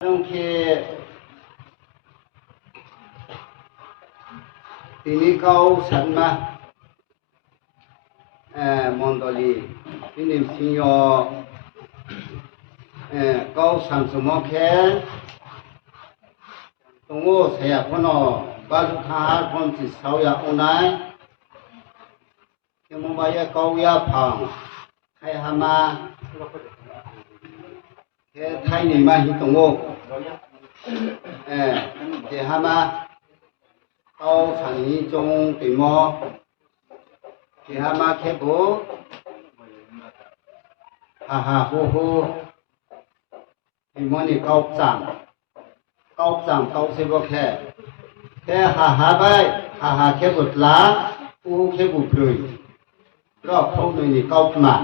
이렇게 তিনি kau sanma mondoli ini sinyo kau san semua ke tunggu saya kono baru thar kon si sau ya onai yang membayar kau ya pang hai hama ke thai ni ma hi tunggu ke hama kau san ni trong ti mo ke hama ke bo ha hu hu ti mo ni kau chang kau se bo ke ha bai ha ke but la u ke bu prui ro khâu ni kau ma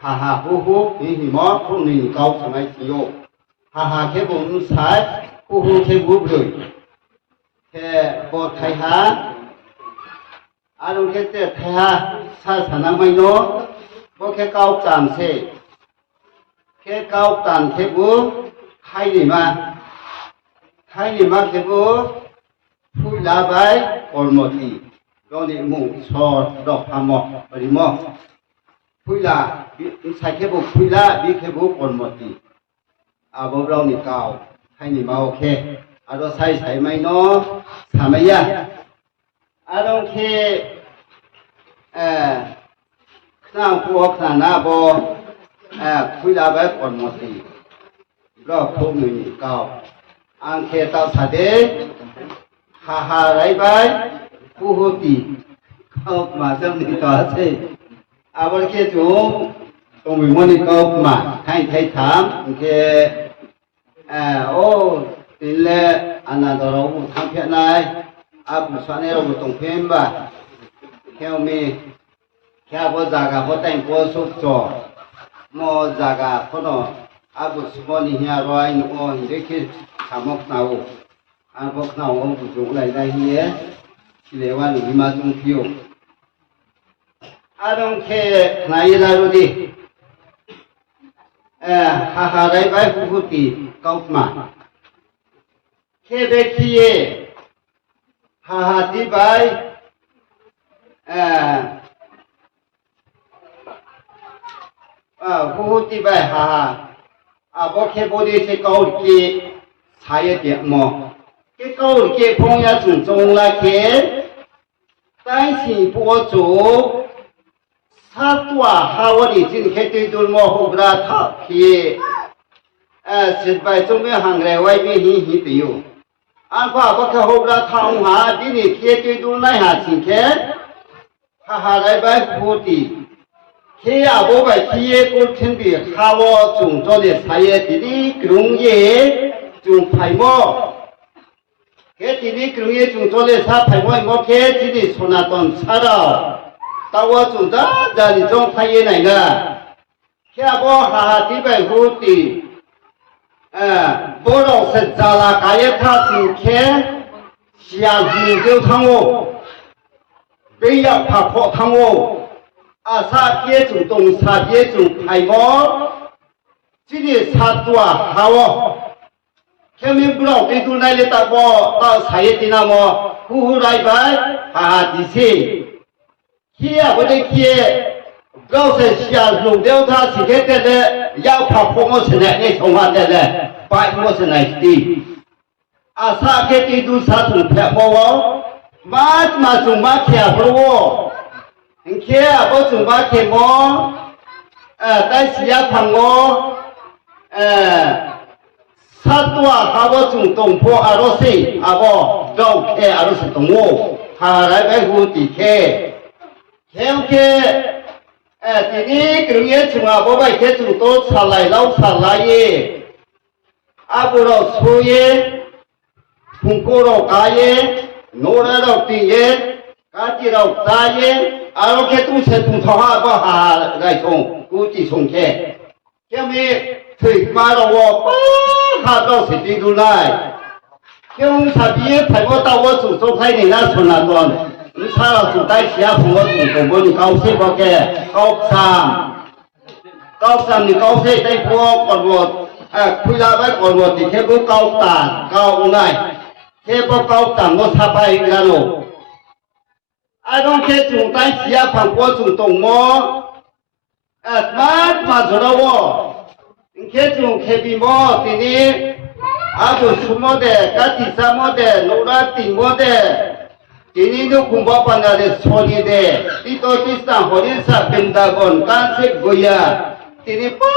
ha hu hu ni mo khâu ni kau samai si yo ha ke bu nu sai hu ke bu prui ke bo thai ha arung ke te thai ha sa sana mai no bo ke kau chang se ke kau tan ke bu thai ni ma ke bu phui la bai ormoti do ni mu so dok hamo ri mo phui la sai ke bu phui la bi ke bu ormoti a bo rau ni kau thai ni ma ok aro sai mai no samaya arong ke khang po khang na bo phui la bai ormoti ro khom ni kau ang ke tao sa de ha rai bai hu hu ti kau ma sam ni to se abor ke chu tong mi mo ni kau ma thai tham ke o tin le anadoro u tham phe nai abu sa ne ro tong phem ba kheo mi kya bo jaga bo tai bo su cho mo jaga phono abu smo ni hia roi no hi ke samok nau abok nau bu jung lai lai hie le wa ni ma jung phiu arong ke nai la ru di ha rai bai hu ti kau ma ke be khie ha ti bai hu ti bai ha abok ke bo di se kau ki sai de mo cái câu kia phong ya chủ trông là kia tai si bo chủ sa tua hawa li jin ke ti dul mo ho bra tha kia sit bai chung me hang le wai me hi ti yu an kwa ba ka ho bra tha ung ha di ni kia ti dul nai ha sin ke ha lai bai hu ti kia ya bo bai kia ko thin bi hawa chung cho le sai ti di grung ye chung phai mo ke tini krungye chung chole sa phai moi mo ke tini sonaton sara tawa chung da jani jong phai nai ga kya bo ha ti bai hu ti bo ro se jala ka ye tha sin ke sia ji jiu thang wo be ya pha pho thang wo a sa ke chung tong sa ke chung phai mo tini sa tua ha wo Kami berau itu nai letak bo tau saya tina mo hu rai bai ha di si kia boleh kia kau sesia long deu tha si ke de yau pha pho mo se ne song ha de le bai mo se nai ti asa ke ti du sa tu phe mo wo ma chung ma kia ho wo kia bo chung ma ke mo dai sia phang mo 사또와 하버중 동포 아로시 아버 정케 아로시 동오 하라이베 후디케 케오케 에티니 그루예 중아 보바이 케중 또 살라이 라우 살라이 아부로 소예 풍고로 가예 노라로 띠예 까지로 싸예 아로케 뚱세 뚱서하 버하 라이송 꾸지 송케 케미 트이 마로워 ha do si ti du lai kyong sa bi phai bo ta wo chu so phai ni na sun na don ni sa la chu dai sia phu wo chu ko bo ni kau se bo ke kau sam ni kau se dai phu ko bo คุยลาไปก่อนว่าที่แค่บุกเกาตาเกาอุไงแค่บุกเกาต่างก็ทับไปกันโน่ไอ้ต้องแค่จุงใต้เสียผังกัวจุงตรงมอมาจุดว่าแค่จุงแค่บีมอทีนี้อาจุดสมอเดกัติสามอเดโนราติมอเดทีนี้ดูคุมบ้าปันอะไรสอนีเดที่ตัวที่สั่งหอดิสับเป็นดาบอนการเสกกุยาทีนี้ป้า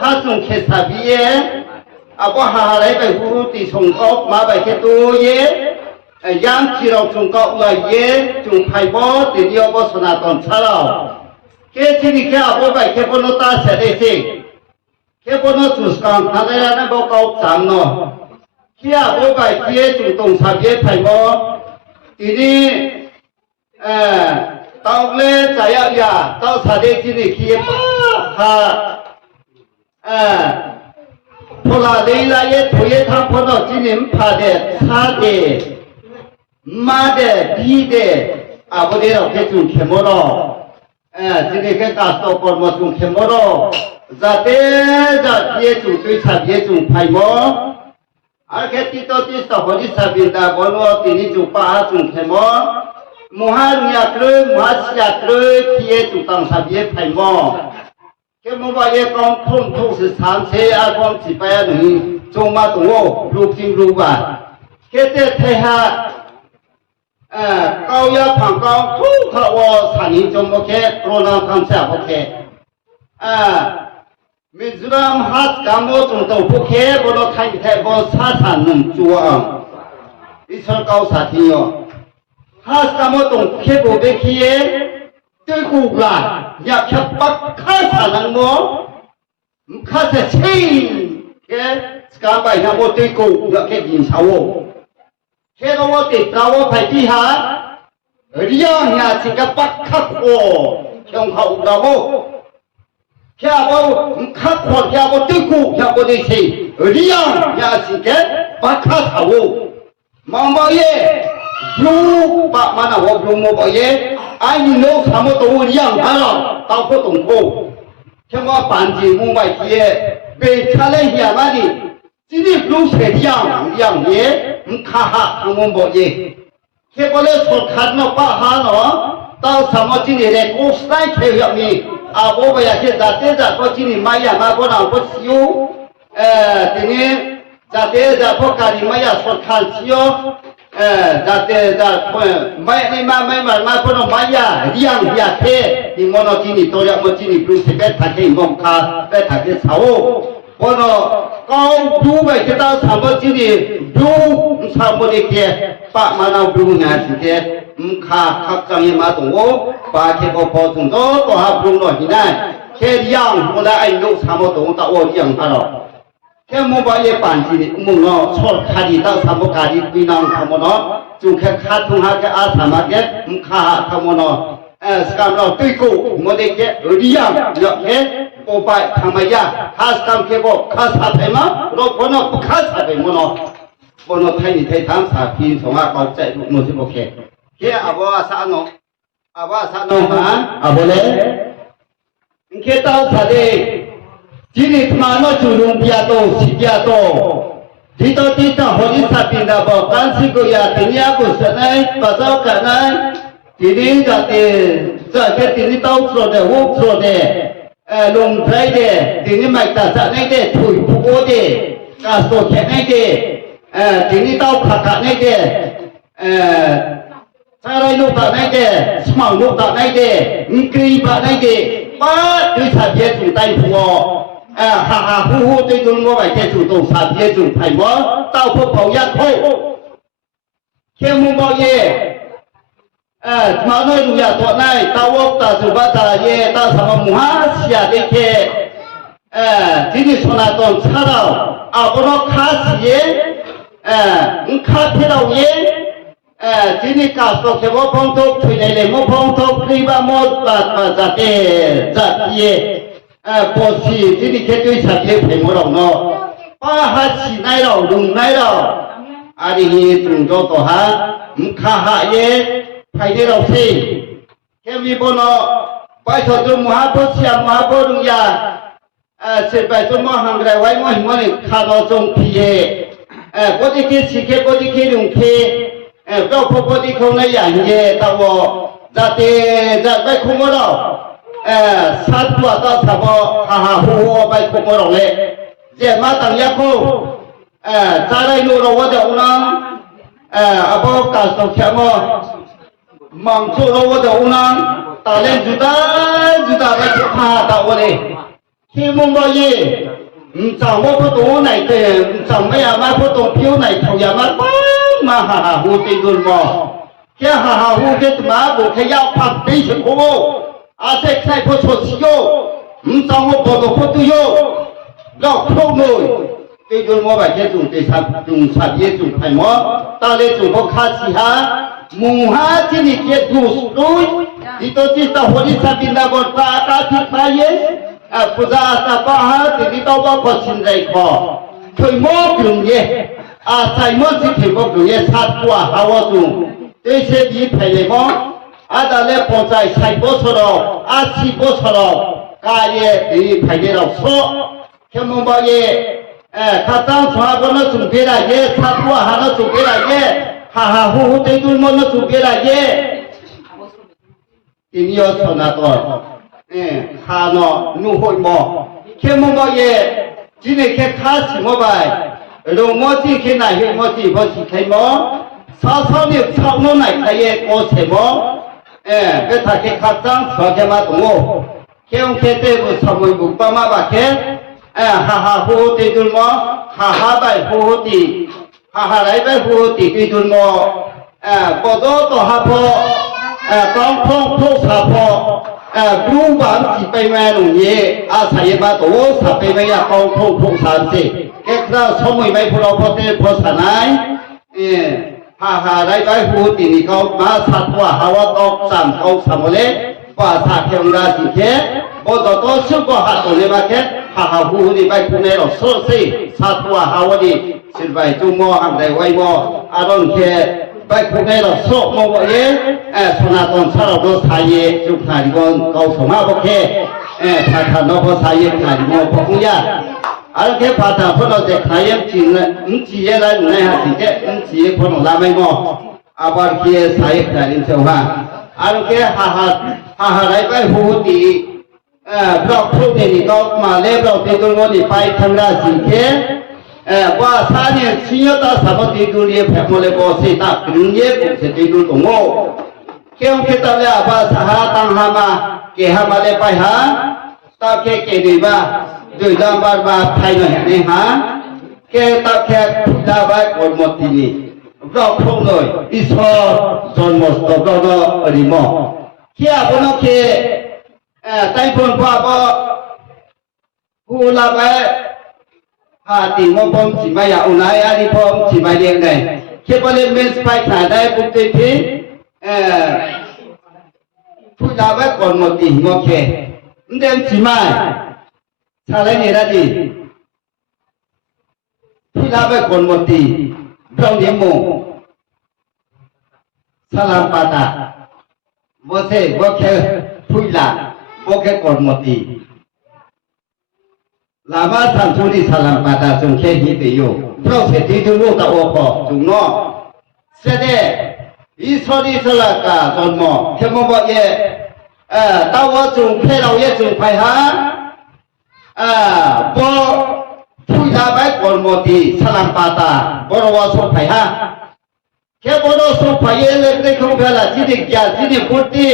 ข้าจุงแค่สับเย่อาบ่หาอะไรไปหูตีส่งเขามาไปแค่ตัวเย่ยามที่เราจุงเขาเลยเย่จุงไพ่บ่ทีนี้บ่สนาตอนเช้าแค่ที่นี่แค่อาบ่ไปแค่ปนตาเสด็จสิแค่ปนจุสกังทางไหนนั่นบ่เขาจังเนาะแค่อาบ่ไปแค่จุงตรงสับเย่ไพ่บ่ทีนี้ตอกเล่ใจยาตอกสาเด็กที่นี่ขี้ป้าพอลาเลี้ยเย่ถุยทำพอดที่นี่พาเด็ดซาเดมาเดดีเดอาบดีเราแค่จุงเขมรอที่นี่แค่กาสโตปอนมาจุงเขมรอจัดเย่จุงตุยสับเย่จุงไผ่หมออาแค่ที่ตัวที่สองคนที่สับบินดาบอลว่าที่นี่จุงป้าจุงเขมอมหาลุยากรึมหาสิยากรึที่เย่จุงตังสับเย่ไผ่หมอแค่มื่อวานเย่กองทุ่มทุกสิสามเสียกองสิบแปดหนึ่งจงมาตัวลูกจริงลูกว่าแค่เจ้าไทยฮะเกาอย่าผังเกาทุกข้าวสานิจงโอเคโครนาทำเสียโอเคมิจรามฮัตกามโมจงตัวโอเคบนไทยไทยบนสาธารณจัวอิสระเกาสาธิโยฮัตกามโมตรงเคบเบคีเอด้วยกูกลาอยากจะปักข้าสานังโมข้าจะเชี่ยแค่สกาไปนะโมด้วยกูอยากแค่ยินสาวแค่เราติดเราไปที่หาเรียงเนี่ยสิกับปักข้าโคช่องเขาเราแค่เราข้าโคแค่เราด้วยกูแค่เราได้สิเรียงเนี่ยสิกับปักข้าเขามองไปเย่ยูปะมันเอายูมไปเย่ไอ้นี่เราทำตัวเรียงมาแล้วเราก็ต้องโง่แค่ว่าปัญจีมุ่งไปที่เป็นชาเลนจ์อย่างนี้ที่นี่รู้เสียอย่างนี้ข้าหาทางมุมบอกเย่แค่บอกเลยสุดขัดเนาะป้าหาเนาะต้าสามที่นี่เด็กกูสไตล์เขียวมีอาโบไปอยากจะจัดก็ที่นี่ไม่อยากมาก็เราก็สิวทีนี้จัดพวกการนี้ไม่อยากสุดขัดสิวจัดไม่คนเราไม่อยากเรียงอยากเทที่มันเอาที่นี่ตัวอย่างมันที่นี่รู้สึกแบบถักให้มองขาแบบถักให้สาวคนเราเขาดูไปแค่ต้าสามที่นี่ดูสามคนเดียวป้ามันเอาดูงานสิเจ้ข้าขับจังยังมาตรงโอ้ป้าแค่พอตรงโตตัวหาปรุงหน่อยที่ได้แค่ย่างคนละไอ้ลูกสามตรงตะโอ้ย่างตลอดแค่มุ่งไปยังปั่นที่นี่มุ่งเนาะชดคดีต้าสามคดีพี่น้องทำเนาะจุงแค่ขาดทุนหาแค่อาสามาแค่ข้าทำเนาะสกัมเราตุ้ยกูโมเดลแค่เรียงเยอะแค่โอไปทำไมยะข้าสกัมแค่บอกข้าสาไปมั้งเราคนเราข้าสาไปมั้งเนาะคนเราไทยนี่ไทยทั้งสาพีสองอาเขาใจมุสลิมโอเคแค่อาบว่าสาโนฮะอาบเลยแค่ต้าสาเดจีนิทมาโนจูรุมพิอาโตสิพิอาโตที่ตัวที่ตั้งหัวที่สับปินดาบอกการสิกุยาติยากุศลนั้นปัสสาวะนั้นทีนี้จะแค่ทีนี้ต้องโสดหูโสดลงใจทีนี้ไม่ตัดสันได้ถุยผู้โอเดกาโสแค่ได้ทีนี้ต้องขัดได้สารลูกได้สมองลูกได้กรีบได้ป้าด้วยสัตว์เยจุไตหัวหาผู้ด้วยจุนว่าไปแค่จุตรงสัตว์เยจุไผ่หมอเต้าพวกเขายักษ์โคเขี้ยวมุมบอกเย่มาโนดูยาตัวไหนเต้าวกตาสุบัตาเย่เต้าสมมุหาเสียเด็กเค่ที่นี่สนาตอนชาเราเอาคนเราขาเสียขาเที่ยวเย่ที่นี่กาสเขวพงทุกทุยในเลมพงทุกครีบามดปัดจัดเย่ปอสีที่นี่แค่ด้วยสัตว์เลี้ยงเป็นมรดกเนาะป้าหัดสีไหนเราลุงไหนเราอันนี้จุงโจตัวฮะข้าหาเย่ภายในเราสิแค่มีบนไปสอดมหาพุทธยามหาพุทธยา是摆中国行来外国么的看到中皮耶，国际去吃去国际去用去，到国际空来养耶，到我在摆空我了，三多到差不多哈哈呼呼摆空我了嘞，这马当也空，再来弄了我的呢，阿不搞到什么，忙做了我的呢，打连就打来就怕到我嘞。khi mong bao nhiêu chẳng có cái đồ này thì chẳng mấy mà cái đồ phiếu này thầu nhà mà hà hà hu tiền luôn mà cái hà hà hu cái mà bộ cái giao phạm tí sự cố sẽ khai phô sổ xí vô chẳng có bộ đồ phô tu vô gọc không nổi cái đồ mà bài cái dùng sạp ye dùng phải mó ta lên dùng có khá xí ha mù ha chỉ đi kia đủ rồi thì tôi chỉ tao hồi đi sạp đi là một ta thích phải ye puja tapaha tini toba kochin rai kho thoi mo kyung ye sai mo si thoi mo kyung ye sat kwa hawa tu te se bi phai mo ada le ponchai sai bo soro si bo soro ka ye ti phai ye ro so khemo ba ye khatang swa bo no chung pe ra ye sat kwa ha no chung pe ra ye ha hu te tu mo no chung pe ra ye tini yo sona to hà nọ nu hội mò khi mò mò ye chỉ này khi khá chỉ mò bài rồi mò chỉ khi này hiện mò chỉ khi mò sao niệm sao nó này cái ye có thể mò cái thằng khi khá trắng sao cái mà đúng không khi ông khi tê một sao một bụng ba má bà khi hà hô tê đun mò hà bài hô tì hà lại bài hô tì tê đun mò bỏ đó tổ hà phò con phong sa phòรู้หวังสิไปแม่หนุ่มเย่อาศัยมาตัวสับไปไม่อยากกองพงสารสิแกคราสมัยไม่พอเราพอเตพอสนายหาได้ไปหูตีนี่เขามาสัตว์ว่าหาว่าตอกสามเขาสามเลยว่าสัตว์เทวดาสิแค่พอต่อต่อซึ่งก็หาตัวเลยมาแค่หาหูนี่ไปคุณในเราโซ่สิสัตว์ว่าหาว่าดีสิไปจุ่มมอหักได้ไว้มออารมณ์แค่ไปคุณในเราโซ่มอว่าเย่สนาตอนชาเราดูสายจุกหายก่อนเขาสมาโอเคถ้าขันเราพอสายหายมอพอคงยากอะไรแค่พาทางพวกเราจะขายจริงเลยจีอะไรในหาสิแค่จีพวกเราละไม่มออาบาร์เคียสายขายเจ้าว่าอะไรแค่หาอะไรไปหูตีเราพูดนี่ก็มาเล่เราตีตัวนี้ไปทางราศีแค่ว่าสาเนี่ยสิ่งต่างสามตีตัวนี้แผ่โมเลโกสิตากรึงเย่ปุ๊บเสตีตัวตรงโง่เกี่ยวกับตัวเนี่ยว่าสหตังหามาเกี่ยหามาเลยไปหาตาแค่เกี่ยดีว่าด้วยดำบาร์บาไทยหน่อยนี่ฮะเกี่ยตาแค่พุทธาไว้คนหมดที่นี่เราคงเลยอิสระจนหมดตัวเราอริโมเกี่ยบนโอเคไต้ฝุ่นพ่อพ่อผู้ละไปหาตีมงคลสิมาอยากอุณายอาริพงสิมาเลี้ยงได้เกี่ยวกับเรื่องเมสไปขายได้ปุ๊บทีผู้ละไปคนหมดที่โอเคเดินสิมาชาเลนี่ละดิผู้ละไปคนหมดที่เราเลี้ยงโมสลามปาตาโมเสสโอเคผู้ละโอเคคนหมดที่ลามาสันสุริสลัมปาตาจงแค่หิตโยเพราะเศรษฐีจุโลตะโอคอจุงนอเสด็จอิสริสลากาจนมอเทมบเยตาวจุงแค่เราเยจุงไปหาบ่ผู้ยาไปคนหมดที่สลัมปาตาบรวสุไปหาแค่บรวสุไปเยเล็กๆของเวลาจิตแก่จิตพุทธิ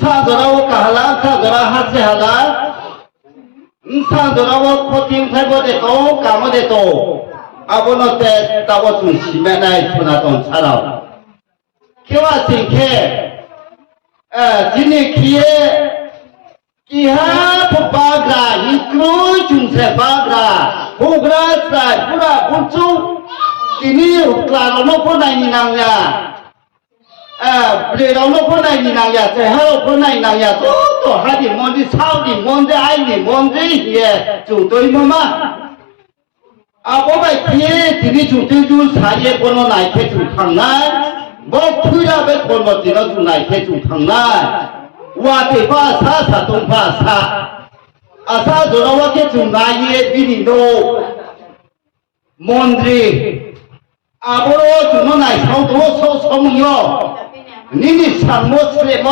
ซาจราโอกาหลาซาจราหัดเสหลาสังตัวเราโคติงไทยบ่ได้โตกามได้โตอาบโนเตตาวจุนสิแม่ได้ชนะตอนชาเราเกี่ยวกับสิ่งแค่จินิคีเอกิฮาพบากราฮิกรุยจุนเสบากราบุกราสายปุระปุจุที่นี่กลางโลกคนไหนนี่นางยาเปลี่ยนเราโลกคนไหนนี่นางยาแต่เราคนไหนนางยาตัวหาดิมันที่เช่าดิมันที่ไอ้ดิมันที่เหี้ยจุดตัวมาอาบ่ไปเที่ยที่นี่จุดที่จุดสายคนเราไหนแค่จุดทางนั้นบ่คุยแล้วเป็นคนบ่ที่เราจุดไหนแค่จุดทางนั้นว่าที่ภาษาตรงภาษา 아사 돌아와게 좀 나이에 비리도 몬드리 아보로 주는 나이 성도 소송요 니니 모슬레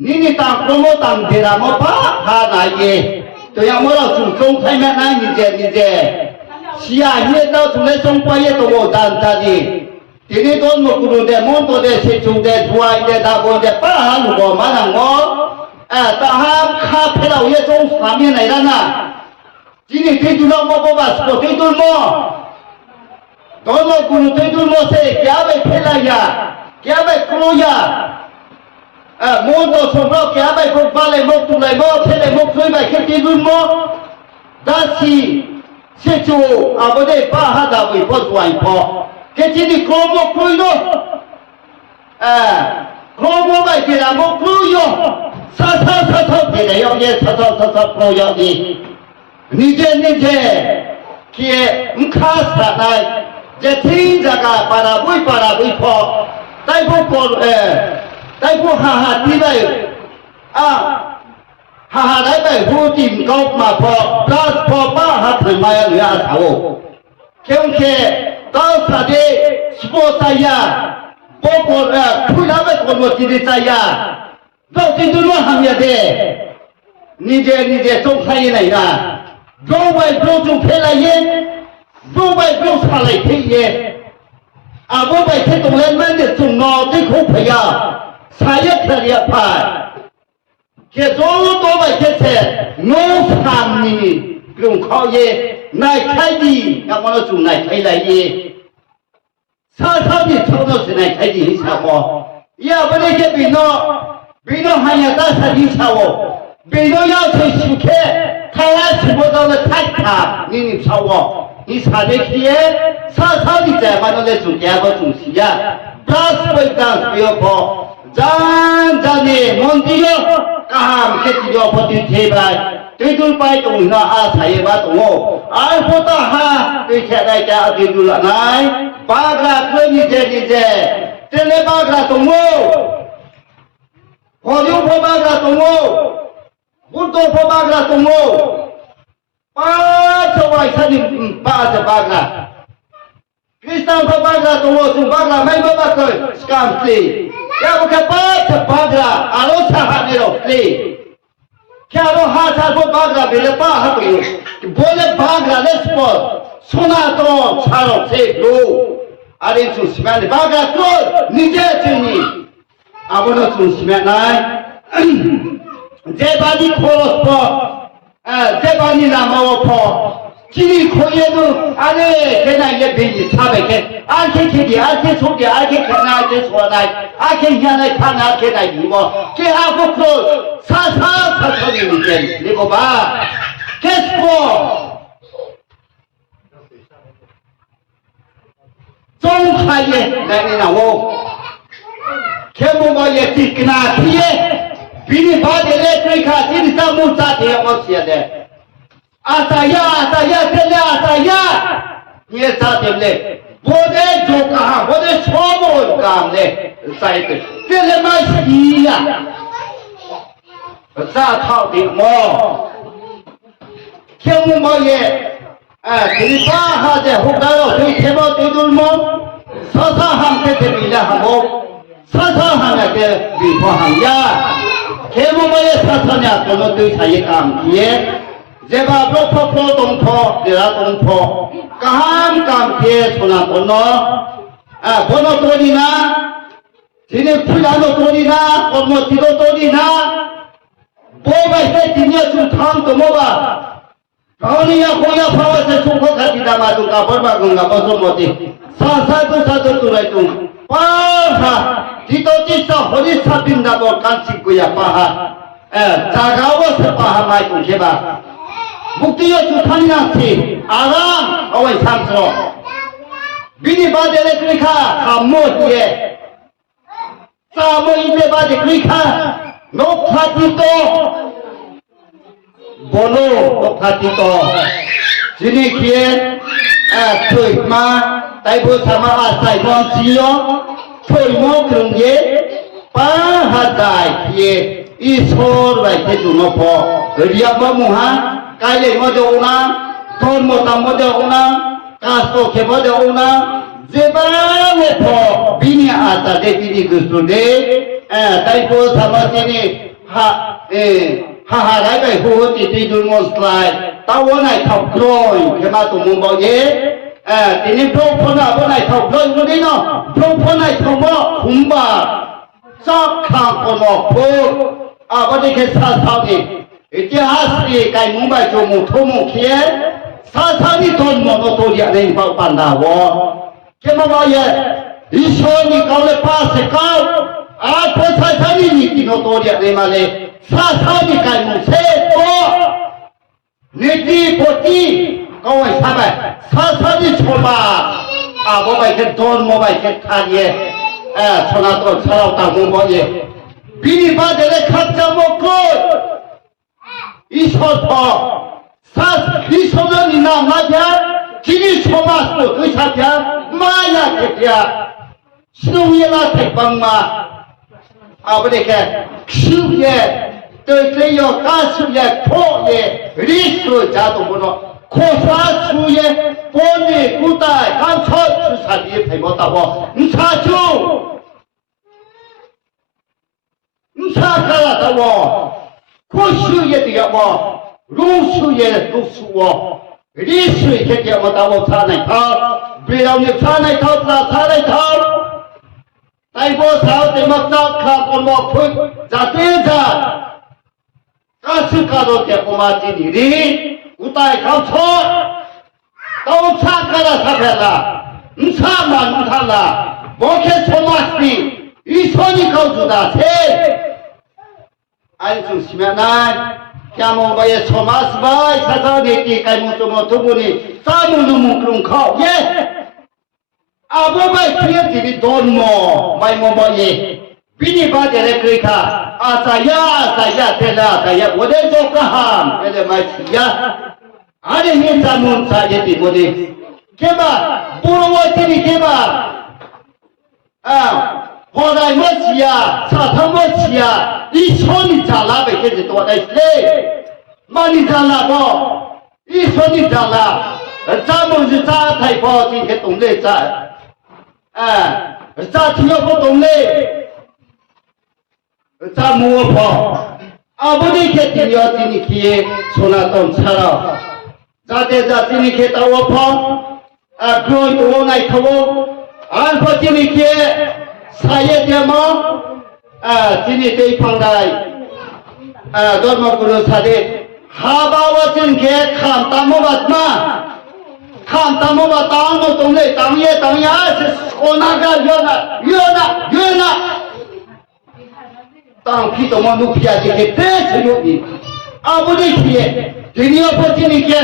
니니 땅 프로모 땅 데라모 바 하나예 또야 뭐라 좀 송타이면 나 이제 시야 이에다 좀내 송파에 또 단타지 디니 돈 먹고 데 몬도데 세중데 좋아이데 다보데 빠하는 거 만한 거 ताहा खा फेरा हुए तो स्वामी नहीं रहना जिन्हें ते जुला मो बाबा सो ते जुल मो दोनों गुरु ते जुल मो से क्या बे फेला या क्या बे क्रो या मो तो सोमरो क्या बे को बाले मो तुले मो फेले मो कोई बे के ते जुल मो दासी से जो आबदे बाहा दा बे पो जुआई पो के जिन्हें क्रो मो कोई लो क्रो मो बे के ला मो क्रो यो 사사사사 대대역에 사사사사 프로역이 니제 기에 음카사나이 제 트인자가 바라보이 퍼 다이포 하하 티바이 하하 다이바이 후팀 가옥마 퍼 플러스 퍼 바하 틀마야 류아사오 경케 다사데 스포사야 보고 풀라베 고모 지리사야 तो तिदुलो हम यदे निजे तो खाई नहीं ना दो बाई दो जो फैलाइए दो बाई दो साले फैलिए आबो बाई थे तो लेन में दे तुम नौ देखो भैया साये खरिया पाए के दो बाई थे नौ सामनी ग्रुम खाओ नाई खाई दी या मनो चुम नाई खाई लाइए साथानी छोड़ो से नाई खाई दी हिसाबो या बने के बिनो हायाता सारी सावो बिनो याव सिखे थाया सिबोदावले थाइथा निनि सावो 이 사대기에 사사디 때만에 중개하고 중시야 플러스 포인트 비어포 잔잔히 뭔디요 까함 캐티려 버티 제발 되돌바이 동나 아사예바 동오 알보다 하 되체다이자 어디둘라나이 바그라 그니제 텔레 바그라 동오 호류포 바그라 동오 불도포 바그라 동오 Pacawa sani paca baga. Kristen pa baga to wo baga mai baba ko scam play. Ya buka paca baga alo saha nero play. Kya ro ha sa ko baga bele pa ha ko. Bole baga sport. Sona to charo play go. Are su simani baga to nije chini. Abono su simani. Je badi kholos po 제반이 남아오고 지리 코에도 안에 그냥 이제 빈이 차백해 알게 캐디 알게 속에 알게 캐나 알게 소나이 알게 희한하게 타나 알게 나 이거 걔하고 그 사사사선이 이제 이거 봐 캐스포 종하에 내니 나오 개모마에 띠끼나 뒤에 비니 바데레 트리카 지리사 무사테 어시야데 아사야 텔레 아사야 예사데레 보데 조카 보데 소모 감레 사이트 텔레 마시야 사타디 모 경무모에 드리바 하제 호가로 되테모 되돌모 사사함테 데빌라 하고 사사함에 비포함야 개모모의 사사냐 그것들 사이에 감기에 제가 프로포 동포 내라 동포 까함 감기에 소나 번호 돈이나 지네 풀라노 돈이나 번호 지도 돈이나 뭐가 있어 지냐 좀 탕도 뭐가 가오니야 호야 파워서 총코 가지다 마dun가 벌바군가 벗어 못이 사사도 뚜라이뚱 빠하 지도지서 허리 사빈다고 간식구야 빠하 자가워서 빠하 마이뚱 제바 묵디여 주탄이나티 아람 어웨이 삼스러 미니 바데레 크리카 감모디에 사모 이베 바데 크리카 녹타티또 보노 녹타티또 지니키에 트윗마 다이보 사마 아사이 원지요 토이모 그런 게 빠하다이 예 이 서로의 대중노포 리아버 무한 가일에 모두 오나 돈 못한 모두 오나 가스도 개모두 오나 제발에 포 비니 아따데 비니 그수데 다이포 사마지니 하하라이가 호호티 뒤둘모스라이 따원아이 탑그로이 개마도 문보예 ini propona bonai thau loi ngoni no propona thau mo humba sak kha ko mo pho a bodi ke sa sa ni itihas ni kai mumbai cho mu tho mu khie sa sa ni ton mo no to ya nei pa pan da wo ke mo ba ye isho ni kau le pa se kau a ko sa sa ni ki no to ya nei ma le sa sa ni kai mu se to ni ti poti câu hỏi sao vậy sao sao đi chôn bà bố mày cái tôn bố mày cái thà gì cho nó tôi sao tao muốn bao gì bini ba để lấy khát cho một cô ý số thọ sao ý số đó đi làm lại nhá chỉ đi chôn bà tôi tôi sao nhá mai là cái gì sung như là thạch bằng mà bố đây cái siêu nhẹ tôi thấy yo cá siêu nhẹ thọ nhẹ lý số giá tôi muốn nó 코사 수에 본이 구다이 감초 주사디에 배웠다고 사주 사가라다고 고수에 되어뭐 루수에 루수어 리수에 되어뭐다고 사나이 타 비라우니 사나이 타라 사나이 타 타이보 사우데 막자 카고모 푸 자테자 가스가도 되고마지니 우다이 감초 또 차가라 사배라 사만 탈라 목에 소마스니 이 손이 거주다 세 안중 시면날 캬모바에 소마스바이 사사네티 까이모토모 두분이 싸무누무 그런 거 예 아보바이 크리에티비 돈모 마이모바에 비니바데레 크리카 아사야 테라 사야 오데조 까함 에레 마치야 아니 힌사문 사제티 모디 개바 보로워티니 개바 호라이 머치야 사타 머치야 이 손이 잘라베 게지 또다이세 많이 잘라고 이 손이 잘라 자문지 자타이포 지게 동네 자 자티여포 동네 자 무어퍼 아버지 개띠니어티니 기에 소나돈 차라 자대자 띠니 개 따워퍼 그런 오나이 타고 알퍼티니 기에 사예 대모 띠니 대이팡다이 dormokuru 사대 하바워진 개 캄따모바트마 캄따모바 땅모 동네 땅예 땅야 소나가 연나 땅 피도모 누피아지 게 대체요이 아버지 키에 드니어 버티니 게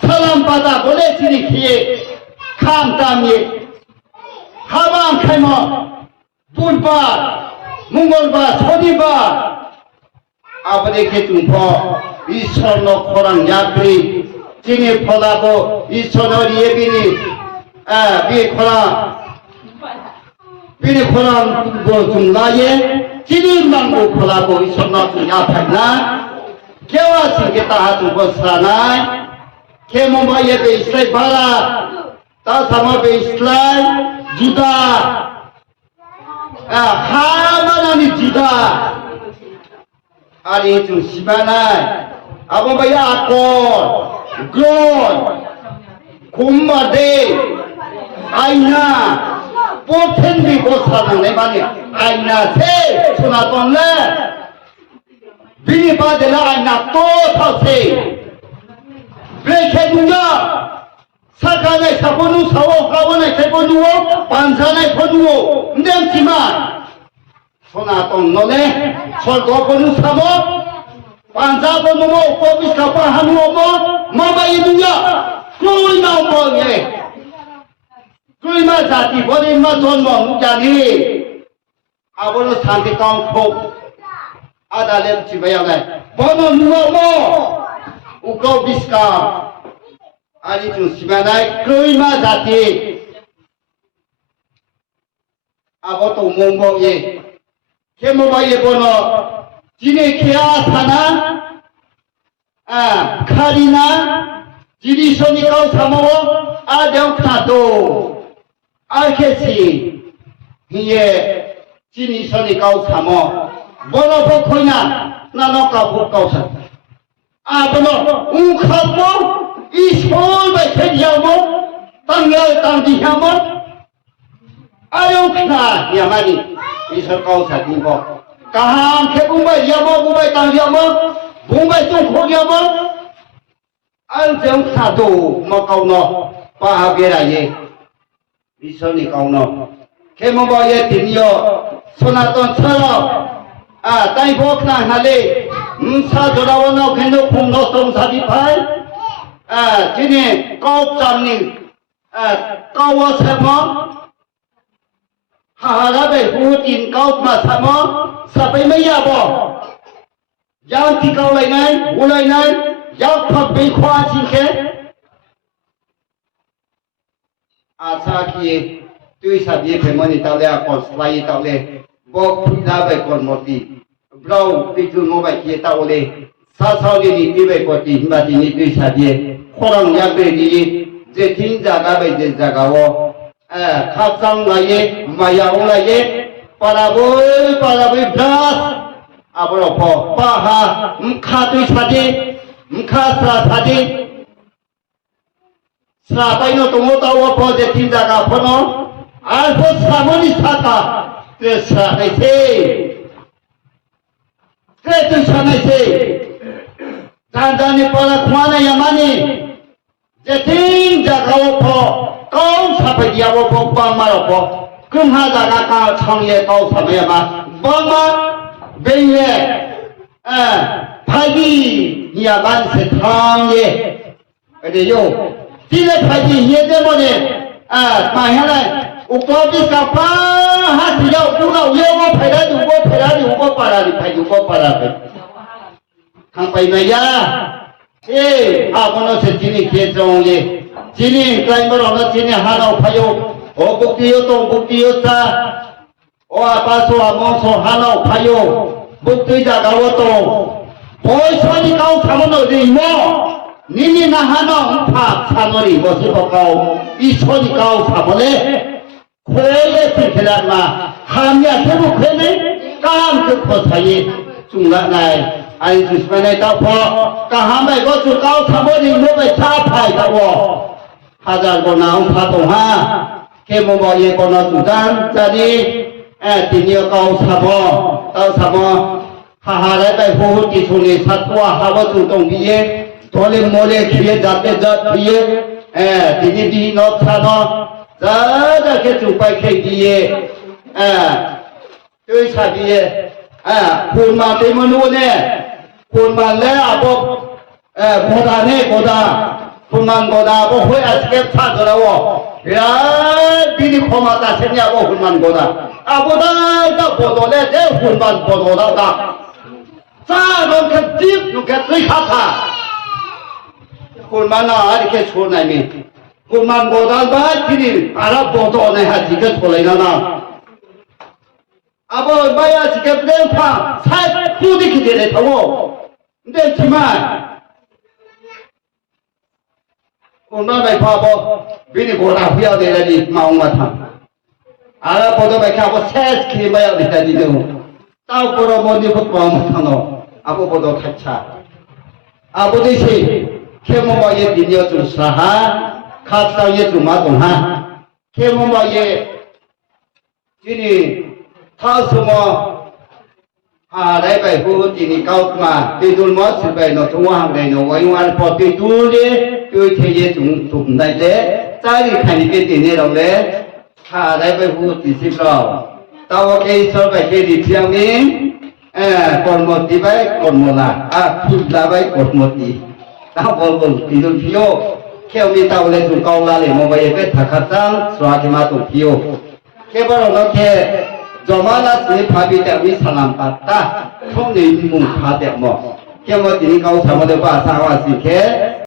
사람 받아 보내지니 키에 캄땀이 하방 칼모 불바 몽골바 소리바 아버지 게 중포 이 손로 코랑 야그리 징이 포다고 이 손을 예비니 비 코랑 비니 코랑 뭐좀 나예 지금만 고라고 있었나도 야팔나 개와 생겼다 하도 벗사나 개모마에 베이스라이 바라 따사마 베이스라이 주다 하마나니 주다 아니 좀 시바나 아버바야 아콘 그런 곰마데 아이나 पोथेंदी को सामने माने आईना से सुना तो ले बिनी बादला आईना तो था से ब्रेके दुंगा 사간의 사본우 사오 가원의 세본우오 반산의 본우오 냄치만 소나똥 너네 설도 본우 사모 반사 본우오 꼬비스카파 하누오모 마바이 누가 그로이나 오모예 그이마 자티 버리마 돈모 무자니 아버로 산티 깡코 아달렘 집에야네 번호 누워모 우거 비스카 아니 좀 시바나이 그이마 자티 아버도 몽봉예 개모바예 번호 지네 케아사나 카리나 지리선이 가오 사모고 아령타도 알케시 이에 지리선이 가오 사모 뭐라고 거냐 나노가 복가오사 아버노 우카모 이 서울에 세리하모 땅열 땅디하모 아령타 야마니 이설 가오사 딩고 가항 개봉바 야모 부바이 땅디하모 부바이 똥코리하모 알정사도 먹고노 빠하게라예 이선이 가오노 개모바에 딩요 소나돈처럼 따이 복나 하래 사조라원노 근도 공노 송사비파이 지니 까옵잡니 까워세모 하하라베 후딘 까옵마 사모 사베메야보 양티 까오라이나이 오라이나이 약팍 베이kho아진케 아사키에 뚜이사비에 베머니 따오레아 콘슬라이 따오레 복피나베 콘모티 브라우 피준 모바이키에 따오레 사사오리니 띠베 코티 힘바디니 뚜이사비에 호랑 약베디 제틴자가베 제자가오 카상라예 마야오라예 파라보이 브라스 아브로포 파하 카뚜이사디 카사사디 사바이노 동호타오 포제 팀자가 포노 알포 사모니 사타 그사나이세 그사나이세 잔잔히 빠라 쿠아나 야마니 제팀자가 오포 까우 사바이디아오 포 빵마로포 금하다가 까 청예 까우 사바야마 빵마 베이에 파기 야만세 탕예 그래요 지네 파기 예 때문에 마해라 우코비스가 파하디야 우가 우여고 페라디 우고 페라디 우고 빠라디 파기 우고 빠라디 강파이나야 아버노세 지니 개정예 지니 까이머로너 지니 하나 파요 오국디요 또 국디요사 오아바소 아몬소 하나 파요 목도이자가워 또 보이선이 가오 사모는 어디 이모 니니 나 하나 파 사모니 뭐지 보가오 이 손이 가오 사모네 코에 피케란마 함야 대부 괴네 깜그 포사이 중라나이 아니 주스만에 따포 까함에 거주 가오 사모니 몸에 차파이다고 하자고 나온 파동하 개모모에 번호 주장 짜리 디니어 가오 사모 가오 사모 하하레 배 호흡기 소리 사투와 하버 중동비에 돌에 모래 귀에 잡대 저 뒤에 디니디 너타너 자자게 중파이 케디에 의사비에 굴마 때문에 굴마래 아버 고다네 굴만 고다고 호야스게 타더라고 야 디니 코마다 세냐고 굴만 고다 아보다 다 보도네 내 굴만 보도다 자, 넌 집, 너가 뜨이하다. 굴만아, 이렇게 소나미. 굴만 보다가 지리 알아보도네 하지, 그 소리나나. 아버, 마야, 지금 랭파, 살, 후디 기대래 타고. 근데 지만, 굴만아, 봐봐. 비니 보라 후야 되라니, 마음마타. 알아보도 백하고 세스키 마야 되라니, tao có một điều bất ngờ một thằng nào, abo bắt đầu thắt chặt, abo đây thì khi mà mọi người đi nhớ từ xa ha, khác sao nhớ từ má đồng ha, khi mà mọi người chỉ đi thao số mà đây bài phụ chỉ đi cao mà đi tuần mót sự bài nó trong hàng này nó quay ngoan bỏ đi tuần đi, tôi thấy gì chúng đây đấy, ta đi khai đi cái tiền này đâu đấy, đây bài phụ chỉ xí rồi. tao cái số bài kia đi theo mình còn một tí vậy còn một là phút là vậy còn một tí tao còn một tí thôi phiêu theo mình tao lên dùng câu là để một bài viết thật khát sang xóa cái mà tụ phiêu cái bao nó kia do mà là sẽ phá bị đẹp với sản phẩm ta không nên mùng phá đẹp mà cái mà tí câu sao mà được ba sao à gì thế